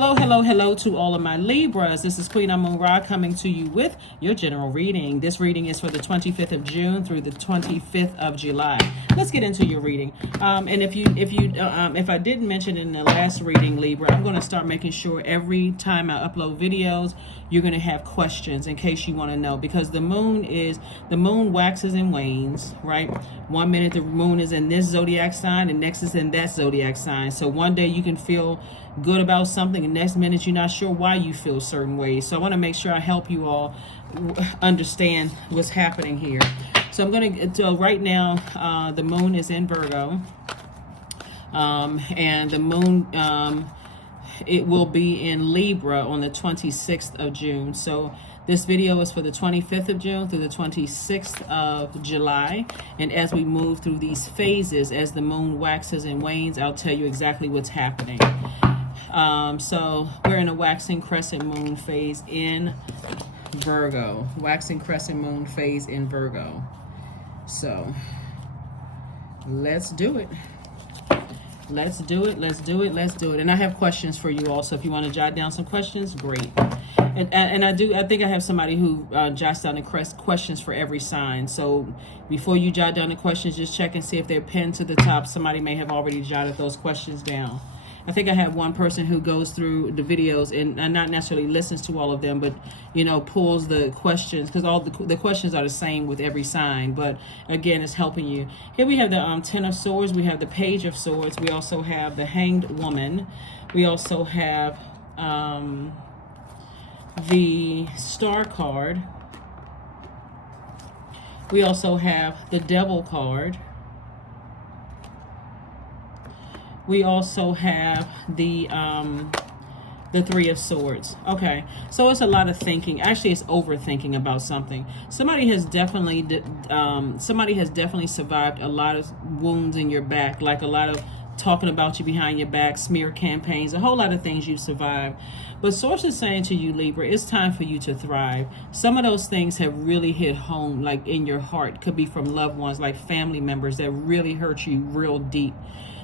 Hello to all of my Libras. This is Queen Amun Ra coming to you with your general reading. This reading is for the 25th of June through the 25th of July. Let's get into your reading. And if I didn't mention in the last reading, Libra, I'm going to start making sure every time I upload videos, you're going to have questions in case you want to know, because the moon waxes and wanes, right? 1 minute the moon is in this zodiac sign and next is in that zodiac sign. So one day you can feel good about something and next minute you're not sure why you feel certain ways. So I want to make sure I help you all understand what's happening here. So I'm going to right now the moon is in Virgo, and the moon it will be in Libra on the 26th of June. So this video is for the 25th of June through the 26th of July. And as we move through these phases, as the moon waxes and wanes, I'll tell you exactly what's happening. So we're in a waxing crescent moon phase in Virgo. Waxing crescent moon phase in Virgo. So let's do it. Let's do it. And I have questions for you also. If you want to jot down some questions, great. And I think I have somebody who jots down the questions for every sign. So before you jot down the questions, just check and see if they're pinned to the top. Somebody may have already jotted those questions down. I think I have one person who goes through the videos and not necessarily listens to all of them, but, pulls the questions, because all the questions are the same with every sign. But again, it's helping you. Here we have the Ten of Swords. We have the Page of Swords. We also have the Hanged Woman. We also have the Star card. We also have the Devil card. We also have the Three of Swords. Okay, so it's a lot of thinking. Actually, it's overthinking about something. Somebody has definitely survived a lot of wounds in your back, like a lot of talking about you behind your back, smear campaigns, a whole lot of things you've survived. But Source is saying to you, Libra, it's time for you to thrive. Some of those things have really hit home, like in your heart. Could be from loved ones, like family members that really hurt you real deep.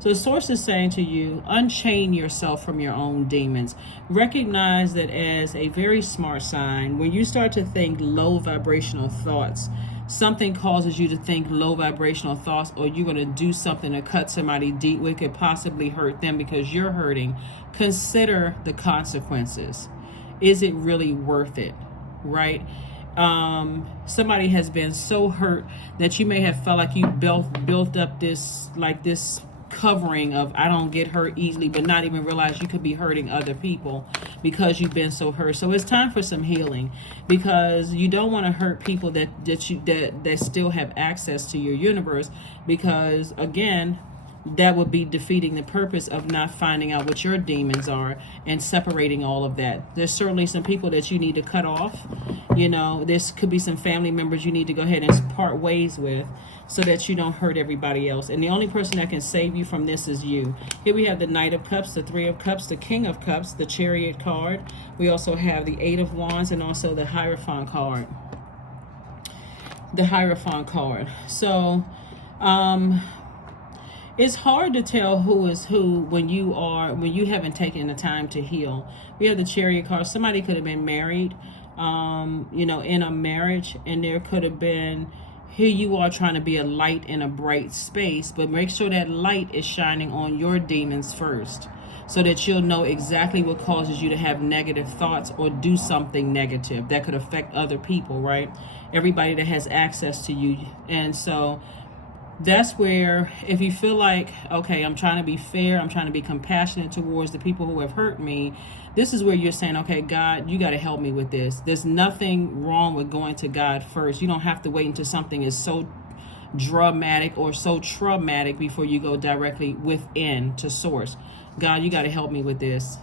So the Source is saying to you, unchain yourself from your own demons. Recognize that as a very smart sign, when you start to think low vibrational thoughts, something causes you to think low vibrational thoughts, or you're going to do something to cut somebody deep with, could possibly hurt them because you're hurting. Consider the consequences. Is it really worth it? Right? Somebody has been so hurt that you may have felt like you built up this covering of I don't get hurt easily, but not even realize you could be hurting other people because you've been so hurt. So it's time for some healing, because you don't want to hurt people that still have access to your universe, because again, that would be defeating the purpose of not finding out what your demons are and separating all of that. There's certainly some people that you need to cut off. This could be some family members you need to go ahead and part ways with, so that you don't hurt everybody else. And the only person that can save you from this is you. Here we have the Knight of Cups, the Three of Cups, the King of Cups, the Chariot card. We also have the Eight of Wands and also the Hierophant card. The Hierophant card. So, it's hard to tell who is who when you haven't taken the time to heal. We have the Chariot card. Somebody could have been married, in a marriage, and there could have been, here you are trying to be a light in a bright space, but make sure that light is shining on your demons first, so that you'll know exactly what causes you to have negative thoughts or do something negative that could affect other people, right? Everybody that has access to you. And so that's where, if you feel like, okay, I'm trying to be fair, I'm trying to be compassionate towards the people who have hurt me, this is where you're saying, okay, God, you got to help me with this. There's nothing wrong with going to God first. You don't have to wait until something is so dramatic or so traumatic before you go directly within to Source. God, you got to help me with this.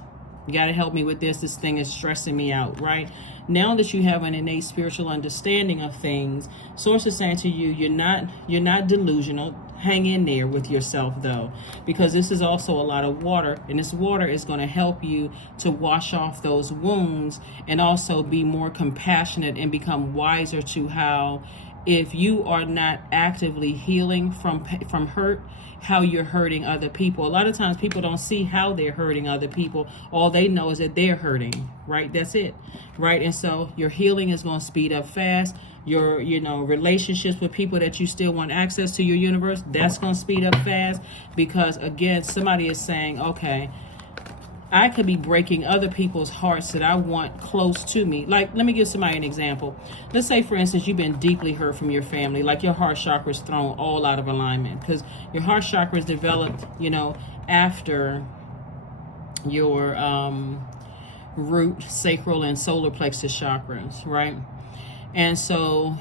You got to help me with this. This thing is stressing me out, right? Now that you have an innate spiritual understanding of things, Source is saying to you, you're not delusional. Hang in there with yourself, though, because this is also a lot of water, and this water is going to help you to wash off those wounds and also be more compassionate and become wiser to how if you are not actively healing from hurt, how you're hurting other people. A lot of times people don't see how they're hurting other people. All they know is that they're hurting, right? That's it, right? And so your healing is going to speed up fast. Your, relationships with people that you still want access to your universe, that's going to speed up fast, because again, somebody is saying, okay, I could be breaking other people's hearts that I want close to me. Like, let me give somebody an example. Let's say, for instance, you've been deeply hurt from your family. Like, your heart chakra is thrown all out of alignment, because your heart chakra is developed, after your root, sacral, and solar plexus chakras, right? And so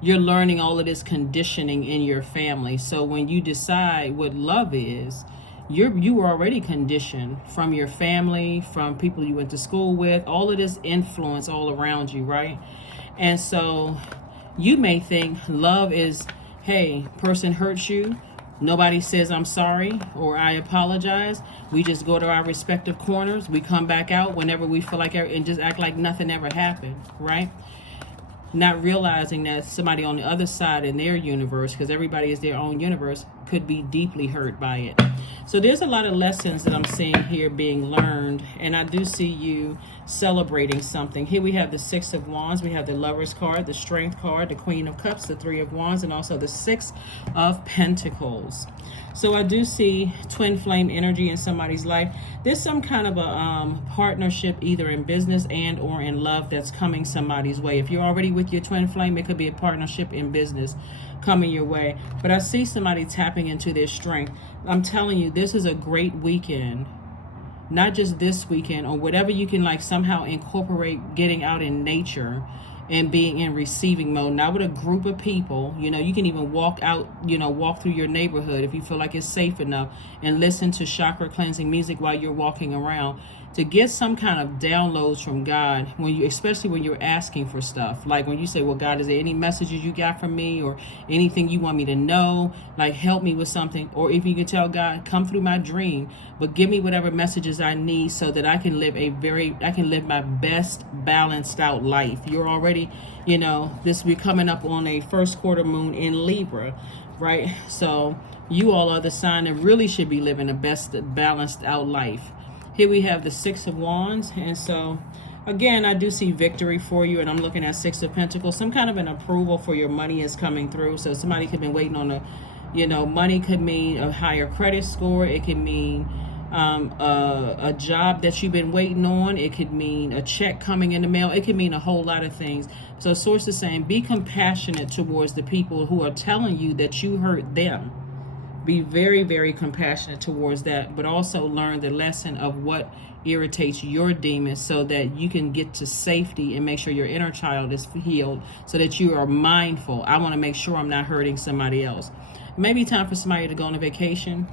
you're learning all of this conditioning in your family. So when you decide what love is, you were already conditioned from your family, from people you went to school with, all of this influence all around you, right? And so you may think love is, hey, person hurts you, nobody says I'm sorry or I apologize. We just go to our respective corners. We come back out whenever we feel like, and just act like nothing ever happened, right? Not realizing that somebody on the other side in their universe, because everybody is their own universe, could be deeply hurt by it. So there's a lot of lessons that I'm seeing here being learned, and I do see you celebrating something. Here we have the Six of Wands, we have the Lover's card, the Strength card, the Queen of Cups, the Three of Wands, and also the Six of Pentacles. So I do see twin flame energy in somebody's life. There's some kind of a partnership either in business and or in love that's coming somebody's way. If you're already with your twin flame, it could be a partnership in business coming your way. But I see somebody tapping into their strength. I'm telling you, this is a great weekend. Not just this weekend, or whatever you can like somehow incorporate getting out in nature and being in receiving mode, not with a group of people. You can even walk out, walk through your neighborhood if you feel like it's safe enough, and listen to chakra cleansing music while you're walking around, to get some kind of downloads from God, especially when you're asking for stuff. Like when you say, well, God, is there any messages you got from me, or anything you want me to know? Like, help me with something. Or if you can tell God, come through my dream, but give me whatever messages I need so that I can live my best balanced out life. You're already, we're coming up on a first quarter moon in Libra, right? So you all are the sign that really should be living the best balanced out life. Here we have the Six of Wands. And so, again, I do see victory for you. And I'm looking at Six of Pentacles. Some kind of an approval for your money is coming through. So somebody could have been waiting on money could mean a higher credit score. It could mean a job that you've been waiting on. It could mean a check coming in the mail. It could mean a whole lot of things. So Source is saying, be compassionate towards the people who are telling you that you hurt them. Be very, very compassionate towards that, but also learn the lesson of what irritates your demons so that you can get to safety and make sure your inner child is healed, so that you are mindful. I want to make sure I'm not hurting somebody else. Maybe time for somebody to go on a vacation,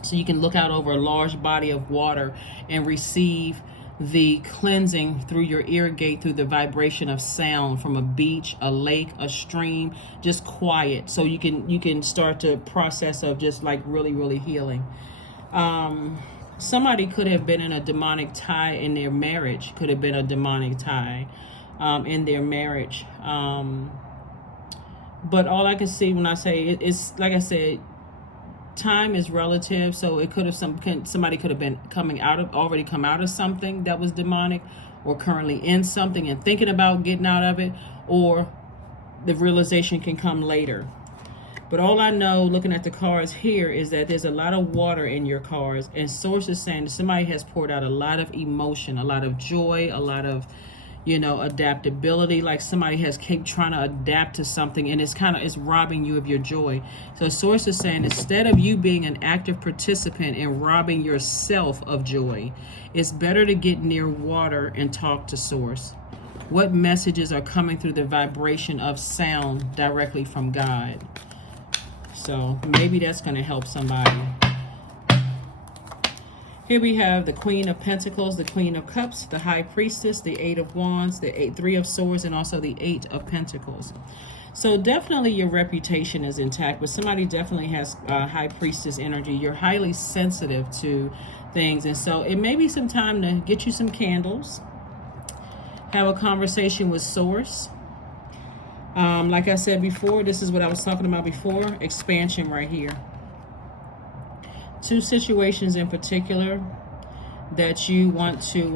so you can look out over a large body of water and receive the cleansing through your ear gate, through the vibration of sound from a beach, a lake, a stream, just quiet. So you can start to process of just like really, really healing. Somebody could have been in a demonic tie in their marriage, could have been a demonic tie in their marriage. But all I can see when I say it's like I said, time is relative, so it could have somebody could have been already come out of something that was demonic, or currently in something and thinking about getting out of it, or the realization can come later. But all I know, looking at the cards here, is that there's a lot of water in your cards, and Source is saying that somebody has poured out a lot of emotion, a lot of joy, a lot of adaptability. Like somebody has kept trying to adapt to something, and it's robbing you of your joy. So Source is saying, instead of you being an active participant and robbing yourself of joy, it's better to get near water and talk to Source. What messages are coming through the vibration of sound directly from God? So maybe that's going to help somebody. Here we have the Queen of Pentacles, the Queen of Cups, the High Priestess, the Eight of Wands, the Three of Swords, and also the Eight of Pentacles. So definitely your reputation is intact, but somebody definitely has High Priestess energy. You're highly sensitive to things, and so it may be some time to get you some candles, have a conversation with Source, Like I said before, this is what I was talking about before. Expansion right here. Two situations in particular that you want to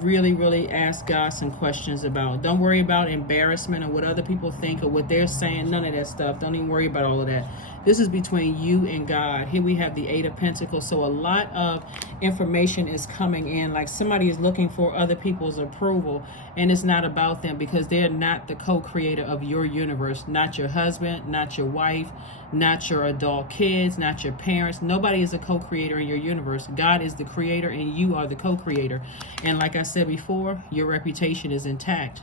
really, really ask God some questions about. Don't worry about embarrassment or what other people think or what they're saying. None of that stuff. Don't even worry about all of that. This is between you and God. Here we have the Eight of Pentacles. So a lot of information is coming in. Like somebody is looking for other people's approval. And it's not about them because they're not the co-creator of your universe. Not your husband, not your wife, not your adult kids, not your parents. Nobody is a co-creator in your universe. God is the creator and you are the co-creator. And like I said before, your reputation is intact,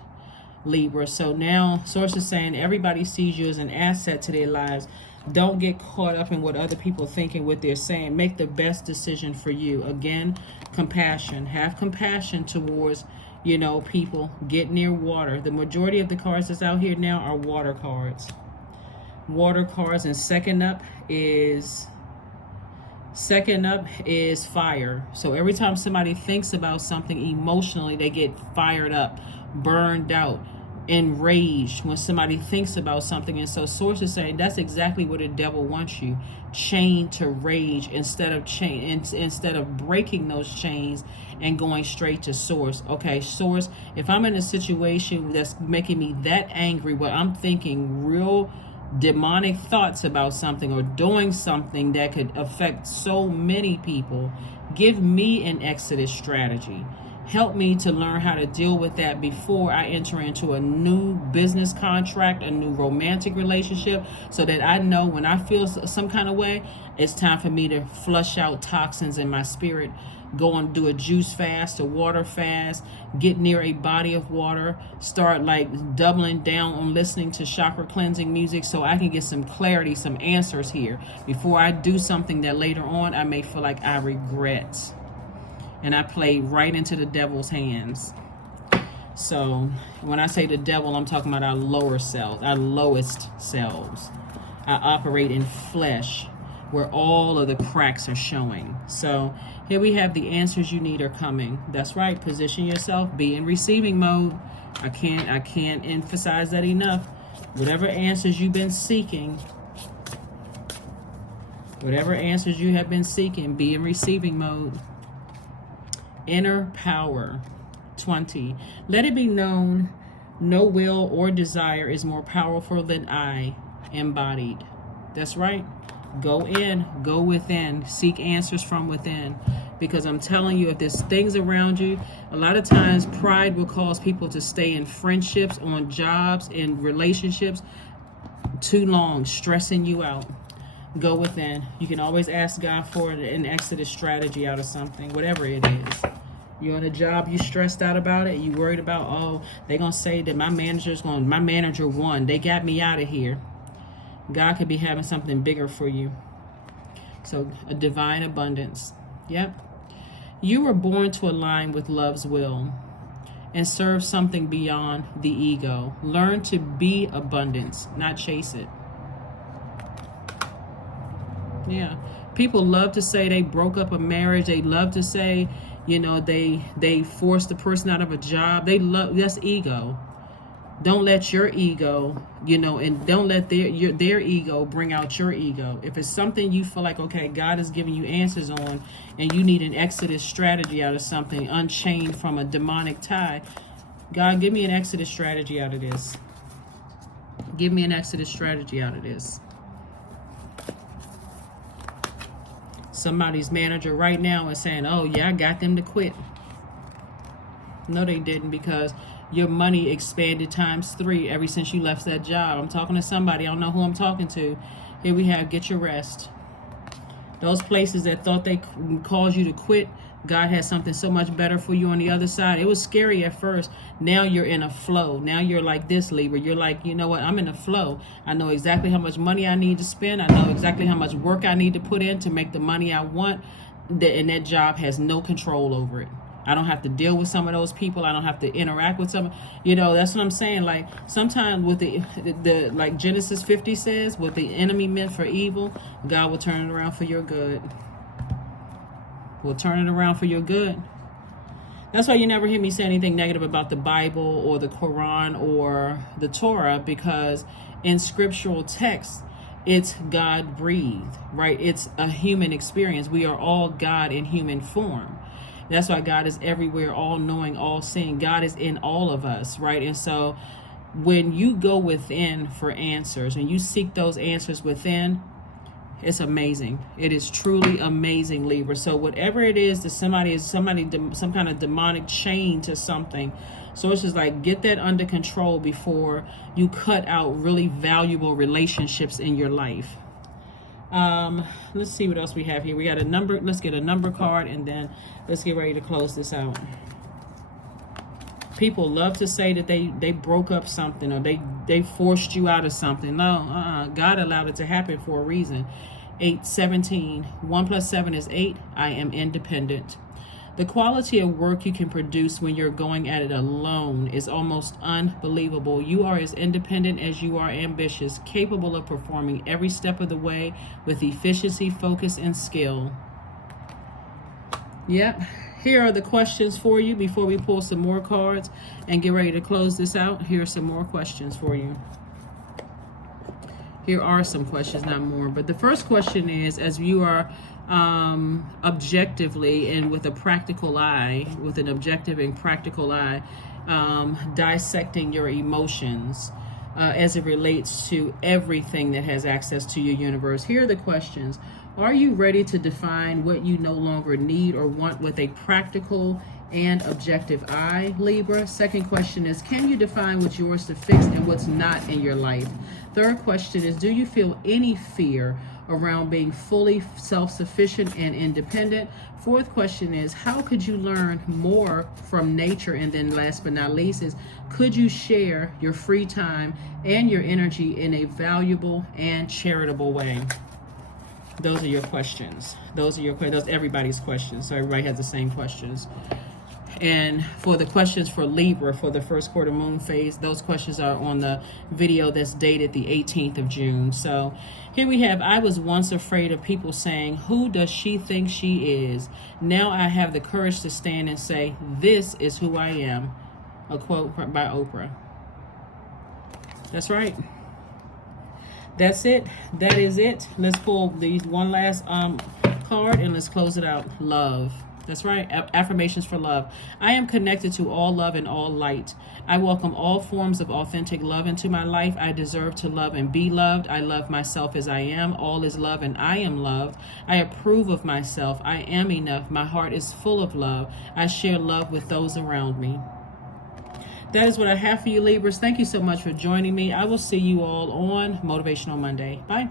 Libra. So now Source is saying everybody sees you as an asset to their lives. Don't get caught up in what other people think and what they're saying. Make the best decision for you. Again, compassion. Have compassion towards, people. Get near water. The majority of the cards that's out here now are water cards. Water cards. And second up is fire. So every time somebody thinks about something emotionally, they get fired up, burned out, enraged when somebody thinks about something. And so Source is saying that's exactly what the devil wants you, chained to rage instead of breaking those chains and going straight to Source. Okay, Source, if I'm in a situation that's making me that angry where I'm thinking real demonic thoughts about something or doing something that could affect so many people, give me an exodus strategy. Help me to learn how to deal with that before I enter into a new business contract, a new romantic relationship, so that I know when I feel some kind of way, it's time for me to flush out toxins in my spirit. Go and do a juice fast, a water fast, get near a body of water, start like doubling down on listening to chakra cleansing music so I can get some clarity, some answers here before I do something that later on I may feel like I regret. And I play right into the devil's hands. So when I say the devil, I'm talking about our lower selves, our lowest selves. I operate in flesh where all of the cracks are showing. So here we have the answers you need are coming. That's right. Position yourself. Be in receiving mode. I can't emphasize that enough. Whatever answers you've been seeking, be in receiving mode. Inner power. 20. Let it be known, no will or desire is more powerful than I, embodied. That's right. Go in, go within, seek answers from within. Because I'm telling you, if there's things around you, a lot of times pride will cause people to stay in friendships, on jobs, in relationships too long, stressing you out. Go within. You can always ask God for an exodus strategy out of something, whatever it is. You're on a job, you stressed out about it, you worried about, oh, they're going to say that my manager won. They got me out of here. God could be having something bigger for you. So a divine abundance. Yep. You were born to align with love's will and serve something beyond the ego. Learn to be abundance, not chase it. Yeah. People love to say they broke up a marriage. They love to say, they forced the person out of a job. That's ego. Don't let your ego, and don't let their ego bring out your ego. If it's something you feel like, okay, God is giving you answers on, and you need an exodus strategy out of something, unchained from a demonic tie, God, give me an exodus strategy out of this. Give me an exodus strategy out of this. Somebody's manager right now is saying, oh, yeah, I got them to quit. No, they didn't, because your money expanded times 3 ever since you left that job. I'm talking to somebody. I don't know who I'm talking to. Here we have get your rest. Those places that thought they caused you to quit, God has something so much better for you on the other side. It was scary at first. Now you're in a flow. Now you're like this, Libra. You're like, you know what? I'm in a flow. I know exactly how much money I need to spend. I know exactly how much work I need to put in to make the money I want. And that job has no control over it. I don't have to deal with some of those people. I don't have to interact with some. That's what I'm saying. Like sometimes with the like Genesis 50 says, what the enemy meant for evil, God will turn it around for your good. Will turn it around for your good. That's why you never hear me say anything negative about the Bible or the Quran or the Torah, because in scriptural texts, it's God breathed, right? It's a human experience. We are all God in human form. That's why God is everywhere, all knowing, all seeing. God is in all of us, right? And so when you go within for answers and you seek those answers within, it's amazing. It is truly amazing, Libra. So whatever it is that some kind of demonic chain to something. So it's just like, get that under control before you cut out really valuable relationships in your life. Let's see what else we have here. We got a number. Let's get a number card, and then let's get ready to close this out. People love to say that they broke up something, or they forced you out of something. No, God allowed it to happen for a reason. 8:17. 1 + 7 is 8. I am independent. The quality of work you can produce when you're going at it alone is almost unbelievable. You are as independent as you are ambitious, capable of performing every step of the way with efficiency, focus, and skill. Yep. Here are the questions for you before we pull some more cards and get ready to close this out. Here are some more questions for you. Here are some questions, not more. But the first question is, as you are objectively and with a practical eye, with an objective and practical eye, dissecting your emotions as it relates to everything that has access to your universe. Here are the questions. Are you ready to define what you no longer need or want with a practical and objective eye, Libra? Second question is, can you define what's yours to fix and what's not in your life? Third question is, do you feel any fear around being fully self-sufficient and independent? Fourth question is, how could you learn more from nature? And then last but not least is, could you share your free time and your energy in a valuable and charitable way? Those are your questions. Those are everybody's questions. So everybody has the same questions. And for the questions for Libra for the first quarter moon phase, those questions are on the video that's dated the 18th of June. So here we have, I was once afraid of people saying, who does she think she is? Now I have the courage to stand and say, this is who I am. A quote by Oprah. That's right. That's it. That is it. Let's pull these one last card and let's close it out. Love. That's right. Affirmations for love. I am connected to all love and all light. I welcome all forms of authentic love into my life. I deserve to love and be loved. I love myself as I am. All is love and I am loved. I approve of myself. I am enough. My heart is full of love. I share love with those around me. That is what I have for you, Libras. Thank you so much for joining me. I will see you all on Motivational Monday. Bye.